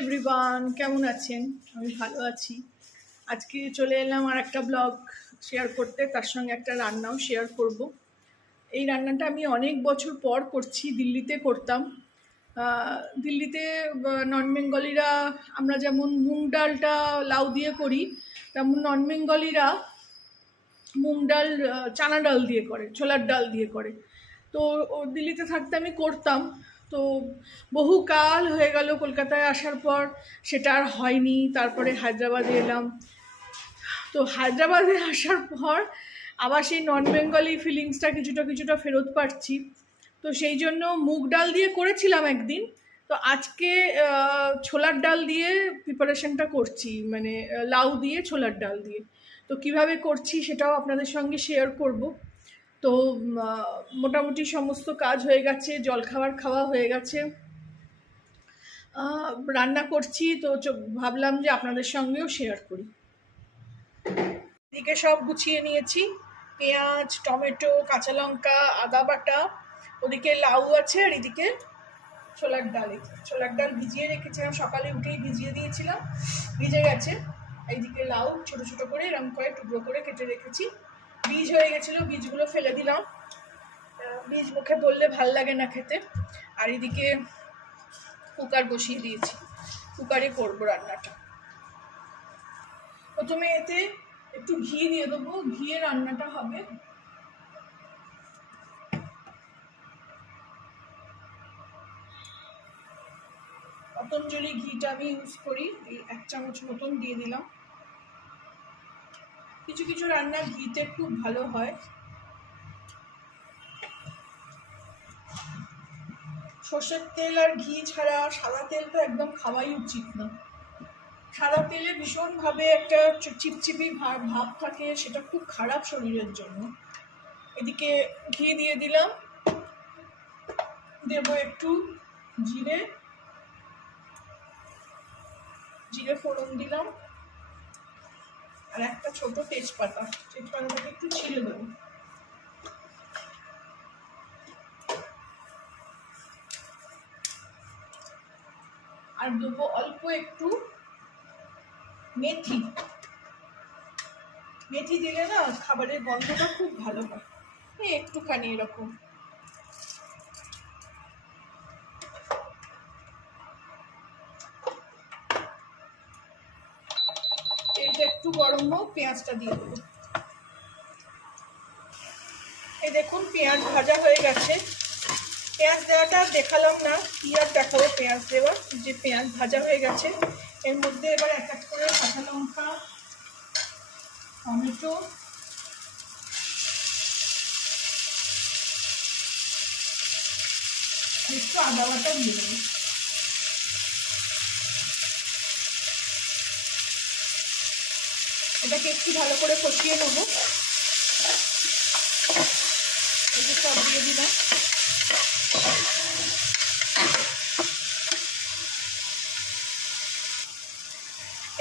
Everyone, কেমন আছেন? আমি ভালো আছি। আজকে চলে এলাম আর একটা ব্লগ শেয়ার করতে, তার সঙ্গে একটা রান্নাও শেয়ার করব। এই রান্নাটা আমি অনেক বছর পর করছি, দিল্লিতে করতাম। দিল্লিতে নন বেঙ্গলিরা আমরা যেমন মুগ ডালটা লাউ দিয়ে করি, তেমন নন বেঙ্গলিরা মুগ ডাল চানা ডাল দিয়ে করে, ছোলার ডাল দিয়ে করে। তো দিল্লিতে থাকতে আমি করতাম। তো বহুকাল হয়ে গেল কলকাতায় আসার পর সেটা আর হয়নি। তারপরে হায়দ্রাবাদে এলাম। তো হায়দ্রাবাদে আসার পর আবার সেই নন বেঙ্গলি ফিলিংসটা কিছুটা ফেরত পাচ্ছি। তো সেই জন্য মুগ ডাল দিয়ে করেছিলাম একদিন। তো আজকে ছোলার ডাল দিয়ে প্রিপারেশনটা করছি, মানে লাউ দিয়ে ছোলার ডাল দিয়ে। তো কিভাবে করছি সেটাও আপনাদের সঙ্গে শেয়ার করব। তো মোটামুটি সমস্ত কাজ হয়ে গেছে, জলখাবার খাওয়া হয়ে গেছে, রান্না করছি। তো ভাবলাম যে আপনাদের সঙ্গেও শেয়ার করি। এদিকে সব গুছিয়ে নিয়েছি, পেঁয়াজ, টমেটো, কাঁচা লঙ্কা, আদা বাটা, ওদিকে লাউ আছে, আর এদিকে ছোলার ডাল ভিজিয়ে রেখেছিলাম, সকালে উঠেই ভিজিয়ে দিয়েছিলাম, ভিজে গেছে। এইদিকে লাউ ছোট ছোট করে এরকম করে টুকরো করে কেটে রেখেছি। বীজ হয়ে গেছিলো, বীজগুলো ফেলে দিলাম, বীজ মুখে পড়লে ভাল লাগে না খেতে। আর এদিকে কুকার বসিয়ে দিয়েছি, কুকারে করবো রান্নাটা। প্রথমে এতে একটু ঘি দিয়ে দেবো, ঘিয়ে রান্নাটা হবে। পতঞ্জলি ঘিটা আমি ইউজ করি, এই 1 চামচ মতন দিয়ে দিলাম। কিছু কিছু রান্না ঘিতে খুব ভালো হয়। সর্ষের তেল আর ঘি ছাড়া সাদা তেল তো একদম খাওয়াই উচিত না। সাদা তেলে ভীষণভাবে একটা চিপচিপি ভাব থাকে, সেটা খুব খারাপ শরীরের জন্য। এদিকে ঘি দিয়ে দিলাম, দেবো একটু জিরে ফোড়ন দিলাম, আর একটা ছোট তেজপাতাটাকে একটু ছিঁড়ে দেবো। আর দেবো অল্প একটু মেথি দিলে না খাবারের গন্ধটা খুব ভালো হয়। একটুখানি এরকম। তেলটা একটু গরম হোক, পেঁয়াজটা দিয়ে দেবো। এই দেখুন পেঁয়াজ ভাজা হয়ে গেছে। পেঁয়াজ দেওয়াটা দেখালাম না, কি আর দেখাবো পেঁয়াজ দেওয়া, যে পেঁয়াজ ভাজা হয়ে গেছে। এর মধ্যে এবার এক এক করে কাঁচা লঙ্কা, টমেটো, একটু আদা বাটা দিয়ে দেবো। এটাকে একটু ভালো করে কষিয়ে নেবো। এই যে সব দিয়ে দিলাম।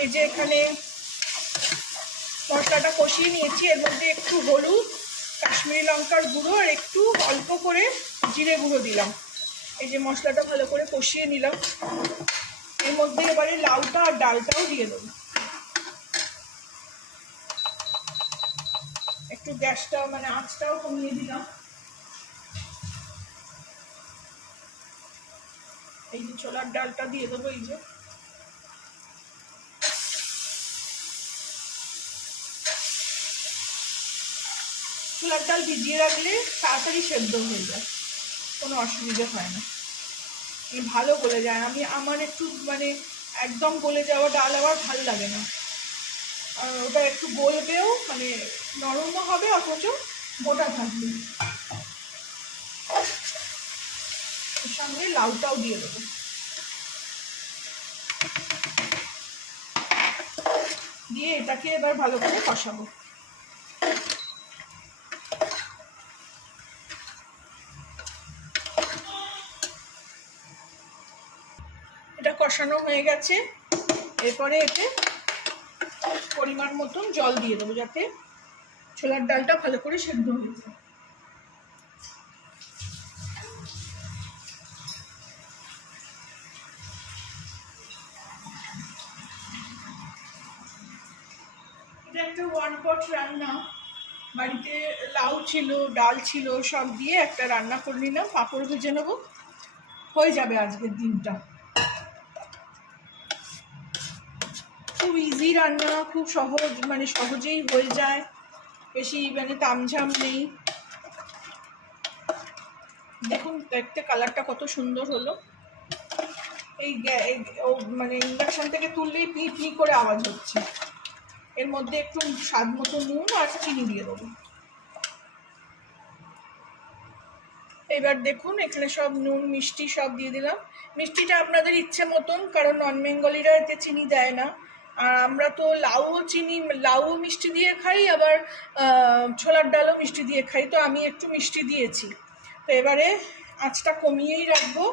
এই যে এখানে মশলাটা কষিয়ে নিয়েছি, এর মধ্যে একটু হলুদ, কাশ্মীরি লঙ্কার গুঁড়ো আর একটু অল্প করে জিরে গুঁড়ো দিলাম। এই যে মশলাটা ভালো করে কষিয়ে নিলাম। এর মধ্যে এবারে লাউটা আর ডালটাও দিয়ে দেবো। একটু গ্যাসটা মানে আঁচটাও কমিয়ে দিলাম। এই যে ছোলার ডালটা দিয়ে দেবো। এই যে ছোলার ডাল ভিজিয়ে রাখলে তাড়াতাড়ি সেদ্ধ হয়ে যায়, কোনো অসুবিধা হয় না, ভালো গলে যায়। আমার একটু মানে একদম গলে যাওয়া ডাল আবার ভালো লাগে না, আর ওটা একটু গলবেও, মানে নরমও হবে অথচ গোটা থাকবে। এর সঙ্গে লাউটাও দিয়ে দেবো। দিয়ে এটাকে এবার ভালো করে কষাবো। এটা কষানো হয়ে গেছে। এরপরে এতে পরিমাণ মতন জল দিয়ে দেবো, যাতে ছোলার ডালটা ভালো করে সেদ্ধ হয়ে যায়। এটা একটা ওয়ান পট রান্না, বাড়িতে লাউ ছিল, ডাল ছিল, সব দিয়ে একটা রান্না করে নিলাম। পাঁপড় ভেজে নেবো, হয়ে যাবে আজকের দিনটা। খুব ইজি রান্না, খুব সহজ, মানে সহজেই হয়ে যায়, বেশি মানে তামঝাম নেই। দেখুন দেখতে কালারটা কত সুন্দর হলো। এই মানে ইন্ডাকশন থেকে তুললেই পি পি করে আওয়াজ হচ্ছে। এর মধ্যে একটু স্বাদ মতো নুন আর চিনি দিয়ে দেবো। এবার দেখুন এখানে সব নুন মিষ্টি সব দিয়ে দিলাম। মিষ্টিটা আপনাদের ইচ্ছে মতন, কারণ নন বেঙ্গলিরা এতে চিনি দেয় না। আর আমরা তো লাউ মিষ্টি দিয়ে খাই, আবার ছোলার ডালও মিষ্টি দিয়ে খাই, তো আমি একটু মিষ্টি দিয়েছি। তো এবারে আঁচটা কমিয়েই রাখবো,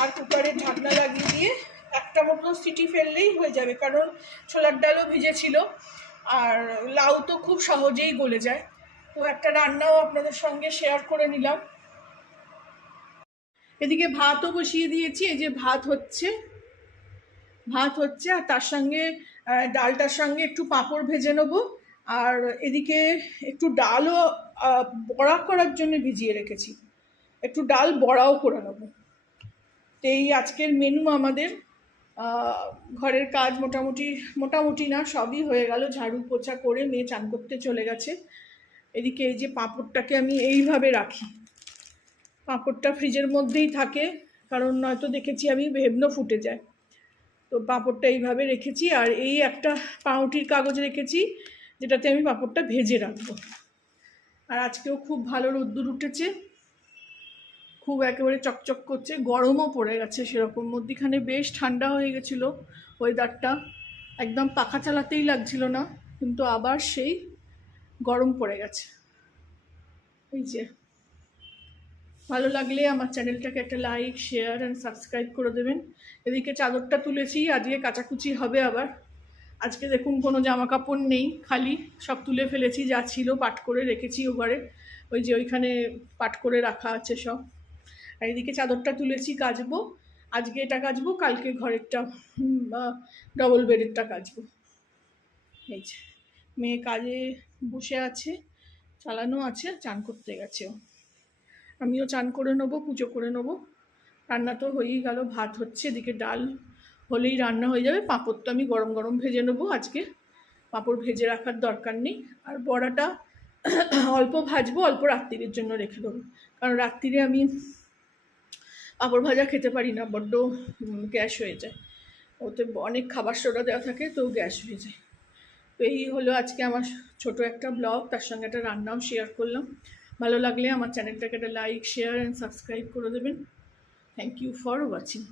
আর কুকারের ঢাকনা লাগিয়ে দিয়ে একটা মতো সিটি ফেললেই হয়ে যাবে, কারণ ছোলার ডালও ভিজেছিল আর লাউ তো খুব সহজেই গলে যায়। তো একটা রান্নাও আপনাদের সঙ্গে শেয়ার করে নিলাম। এদিকে ভাতও বসিয়ে দিয়েছি, এই যে ভাত হচ্ছে, আর তার সঙ্গে ডালটার সঙ্গে একটু পাঁপড় ভেজে নেবো। আর এদিকে একটু ডালও বড়া করার জন্য ভিজিয়ে রেখেছি, একটু ডাল বড়াও করে নেবো। তো এই আজকের মেনু আমাদের। ঘরের কাজ মোটামুটি না সবই হয়ে গেল, ঝাড়ু পোছা করে মেয়ে চান করতে চলে গেছে। এদিকে এই যে পাঁপড়টাকে আমি এইভাবে রাখি, পাঁপড়টা ফ্রিজের মধ্যেই থাকে, কারণ নয়তো দেখেছি আমি ভেবনো ফুটে যায়। তো পাঁপড়টা এইভাবে রেখেছি, আর এই একটা পাউরুটির কাগজ রেখেছি যেটাতে আমি পাঁপড়টা ভেজে রাখবো। আর আজকেও খুব ভালো রোদ্দুর উঠেছে, খুব একেবারে চকচক করছে, গরমও পড়ে গেছে সেরকম। মধ্যিখানে বেশ ঠান্ডা হয়ে গেছিলো ওয়েদারটা, একদম পাখা চালাতেই লাগছিল না, কিন্তু আবার সেই গরম পড়ে গেছে। এই যে, ভালো লাগলে আমার চ্যানেলটাকে একটা লাইক, শেয়ার অ্যান্ড সাবস্ক্রাইব করে দেবেন। এদিকে চাদরটা তুলেছি, আজকে কাচাকুচি হবে আবার। আজকে দেখুন কোনো জামা কাপড় নেই, খালি সব তুলে ফেলেছি, যা ছিল পাট করে রেখেছি ওঘরে, ওই যে ওইখানে পাট করে রাখা আছে সব। আর এদিকে চাদরটা তুলেছি, কাচবো। আজকে এটা কাচবো, কালকে ঘরেরটা ডবল বেডেরটা কাচবো। এই যে মেয়ে কাজে বসে আছে, চালানো আছে, চান করতে গেছে। আমিও চান করে নেবো, পুজো করে নেবো। রান্না তো হয়েই গেল, ভাত হচ্ছে, এদিকে ডাল হলেই রান্না হয়ে যাবে। পাঁপড় তো আমি গরম গরম ভেজে নেবো আজকে, পাঁপড় ভেজে রাখার দরকার নেই। আর বড়াটা অল্প ভাজবো, অল্প রাত্রিরের জন্য রেখে দেবো, কারণ রাত্রিরে আমি পাঁপড় ভাজা খেতে পারি না, বড্ড গ্যাস হয়ে যায়, ওতে অনেক খাবার সোডা দেওয়া থাকে, তো গ্যাস হয়ে যায়। তো এই হলো আজকে আমার ছোট একটা ব্লগ, তার সঙ্গে একটা রান্নাও শেয়ার করলাম। ভালো লাগলে আমার চ্যানেলটাকে একটা লাইক, শেয়ার অ্যান্ড সাবস্ক্রাইব করে দেবেন। Thank you for watching.